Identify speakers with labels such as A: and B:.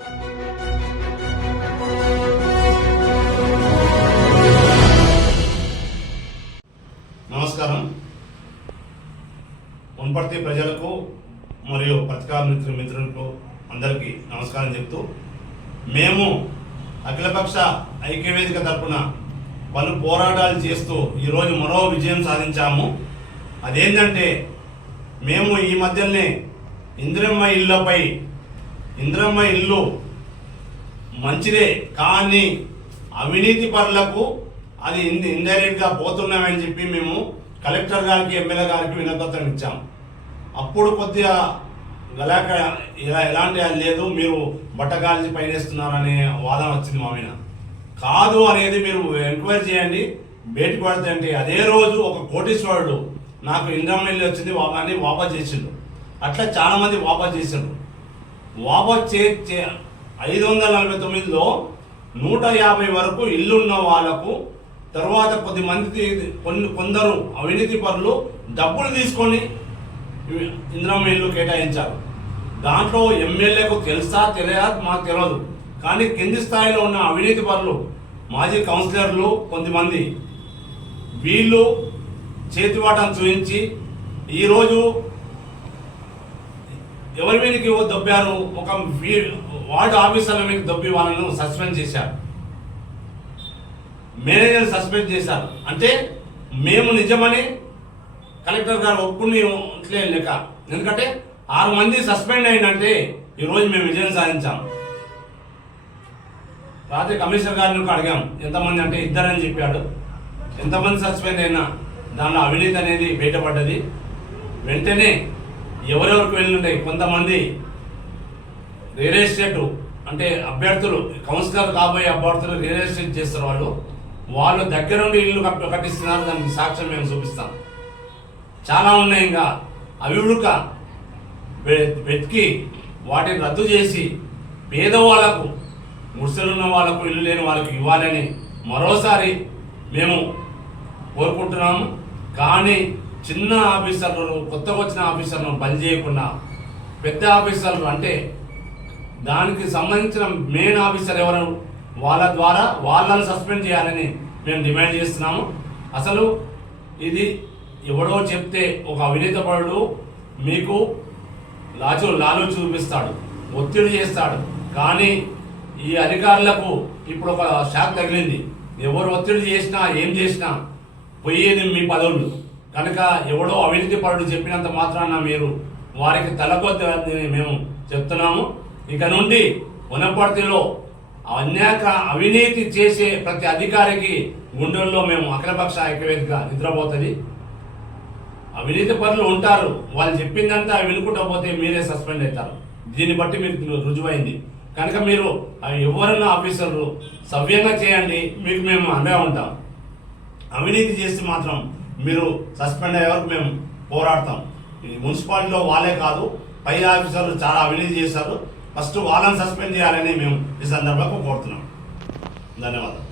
A: నమస్కారం. మున్పర్తి ప్రజలకు మరియు పత్రికా మిత్రు మిత్రులకు అందరికీ నమస్కారం చెప్తూ మేము అఖిలపక్ష ఐక్యవేదిక తరపున పలు పోరాటాలు చేస్తూ ఈరోజు మరో విజయం సాధించాము. అదేంటంటే మేము ఈ మధ్యనే ఇందిరమ్మ ఇళ్ళపై ఇంద్రమ్మ ఇల్లు మంచిదే కానీ అవినీతి పరులకు అది ఇన్ ఇండైరెక్ట్గా పోతున్నామని చెప్పి మేము కలెక్టర్ గారికి ఎమ్మెల్యే గారికి వినపత్రం ఇచ్చాం. అప్పుడు కొద్దిగా గలాక ఇలా ఎలాంటి అది లేదు మీరు బట్టగాల్చి పయనిస్తున్నారనే వాదన వచ్చింది మా మీద. కాదు అనేది మీరు ఎంక్వైరీ చేయండి బయటకు పడితే అంటే అదే రోజు ఒక కోటీశ్వరుడు నాకు ఇంద్రమ్మ ఇల్లు వచ్చింది వా- వాపా చేసిండు. అట్లా చాలామంది వాపా చేసిండ్రు. వాపస్ చే ఐదు వందల నలభై తొమ్మిదిలో నూట యాభై వరకు ఇల్లున్న వాళ్ళకు తర్వాత కొద్ది మంది కొన్ని కొందరు అవినీతి పరులు డబ్బులు తీసుకొని ఇంద్రమ్మ ఇల్లు కేటాయించారు. దాంట్లో ఎమ్మెల్యేకు తెలుసా తెలియదు? మాకు తెలియదు కానీ కింది స్థాయిలో ఉన్న అవినీతి పరులు మాజీ కౌన్సిలర్లు కొంతమంది వీళ్ళు చేతివాటం చూపించి ఈరోజు ఎవరి మీదకి దొబ్బారు ఒక వీ- వార్డు ఆఫీసర్ల మీద దొబ్బి వాళ్ళను సస్పెండ్ చేశారు. మేనేజర్ సస్పెండ్ చేశారు. అంటే మేము నిజమని కలెక్టర్ గారు ఒప్పుకుని ఉంటలే లెక్క. ఎందుకంటే ఆరు మంది సస్పెండ్ అయిందంటే ఈరోజు మేము విజయం సాధించాం. రాత్రి కమిషనర్ గారిని అడిగాం ఎంతమంది అంటే ఇద్దరని చెప్పాడు. ఎంతమంది సస్పెండ్ అయినా దానిలో అవినీతి అనేది బయటపడ్డది. వెంటనే ఎవరెవరికి వెళ్ళుంటాయి కొంతమంది రియల్ ఎస్టేట్ అంటే అభ్యర్థులు కౌన్సిలర్ కాబోయే అభ్యర్థులు రియల్ ఎస్టేట్ చేస్తారు వాళ్ళు. వాళ్ళు దగ్గరుండి ఇల్లు కట్టిస్తున్నారు. దానికి సాక్ష్యం మేము చూపిస్తాం. చాలా ఉన్నాయి ఇంకా. అవి వెతికి వాటిని రద్దు చేసి పేదవాళ్ళకు ముసలున్న వాళ్ళకు ఇల్లు లేని వాళ్ళకి ఇవ్వాలని మరోసారి మేము కోరుకుంటున్నాము. కానీ చిన్న ఆఫీసర్లు కొత్తగా వచ్చిన ఆఫీసర్లను బంద్ చేయకుండా పెద్ద ఆఫీసర్లు అంటే దానికి సంబంధించిన మెయిన్ ఆఫీసర్ ఎవరు? వాళ్ళ ద్వారా వాళ్ళని సస్పెండ్ చేయాలని మేము డిమాండ్ చేస్తున్నాము. అసలు ఇది ఎవడో చెప్తే ఒక అవినీతపరుడు మీకు లాచు లాలు చూపిస్తాడు ఒత్తిడి చేస్తాడు. కానీ ఈ అధికారులకు ఇప్పుడు ఒక షాక్ తగిలింది. ఎవరు ఒత్తిడి చేసినా ఏం చేసినా పోయేది మీ పదవులు. కనుక ఎవడో అవినీతి పరుడు చెప్పినంత మాత్రాన మీరు వారికి తలకొద్దని మేము చెప్తున్నాము. ఇక నుండి వనపర్తిలో అన్యాక అవినీతి చేసే ప్రతి అధికారికి గుండెల్లో మేము అఖిలపక్ష ఐక్యవేదిక నిద్రపోతుంది. అవినీతి పనులు ఉంటారు. వాళ్ళు చెప్పిందంతా వినుకుంటా పోతే మీరే సస్పెండ్ అవుతారు. దీన్ని బట్టి మీకు రుజువైంది. కనుక మీరు అవి ఎవరన్నా ఆఫీసర్లు సవ్యంగా చేయండి. మీకు మేము అండగా ఉంటాం. అవినీతి చేస్తే మాత్రం మీరు సస్పెండ్ అయ్యే వరకు మేము పోరాడతాం. ఇది మున్సిపాలిటీలో వాళ్ళే కాదు పై ఆఫీసర్లు చాలా అవినీతి చేశారు. ఫస్ట్ వాళ్ళని సస్పెండ్ చేయాలని మేము ఈ సందర్భంగా కోరుతున్నాం. ధన్యవాదాలు.